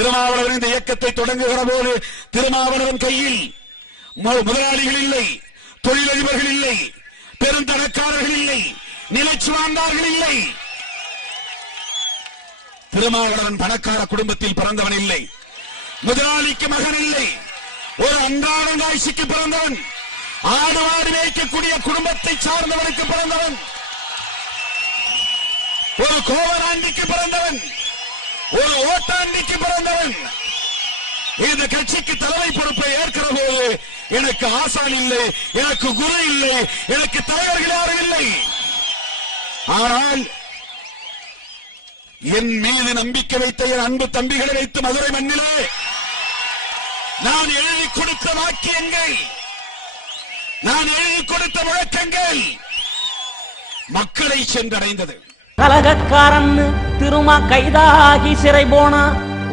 திருமாவளவன் இந்த இயக்கத்தை தொடங்குகிற போது திருமாவளவன் கையில் முதலாளிகள் இல்லை, தொழிலதிபர்கள் இல்லை, பெருந்தனக்காரர்கள் இல்லை, நிலச்சுவாண்டார்கள் இல்லை. திருமாவளவன் பணக்கார குடும்பத்தில் பிறந்தவன் இல்லை, முதலாளிக்கு மகன் இல்லை, ஒரு அன்றாட காட்சிக்கு பிறந்தவன், ஆடு ஆடு மேய்க்கக்கூடிய குடும்பத்தை சார்ந்தவனுக்கு பிறந்தவன், ஒரு கோவராண்டிக்கு பிறந்தவன், ஒரு ஓட்டாண்டிக்கு பிறந்தவன். இந்த கட்சிக்கு தலைமை பொறுப்பை ஏற்கிற போது எனக்கு ஆசான் இல்லை, எனக்கு குரு இல்லை, எனக்கு தலைவர்கள் யாரும் இல்லை. ஆனால் என் மீது நம்பிக்கை வைத்த என் அன்பு தம்பிகளை வைத்து மதுரை மண்ணிலே நான் எழுதி கொடுத்த வாக்கியங்கள், நான் எழுதி கொடுத்த முழக்கங்கள் மக்களை சென்றடைந்தது. கலகக்காரன் திருமா கைதாகி சிறை போனா